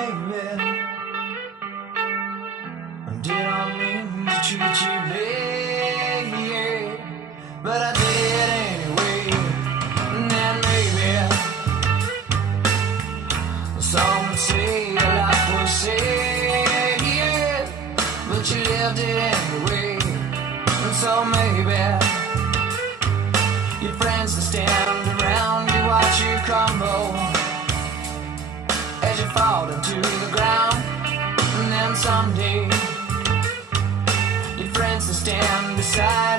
maybe I didn't mean to treat you bad, but I did anyway. And then maybe some would say your life was sad, but you lived it anyway. And so maybe your friends that stand around you watch you crumble as you fall into the ground. And then someday your friends that stand beside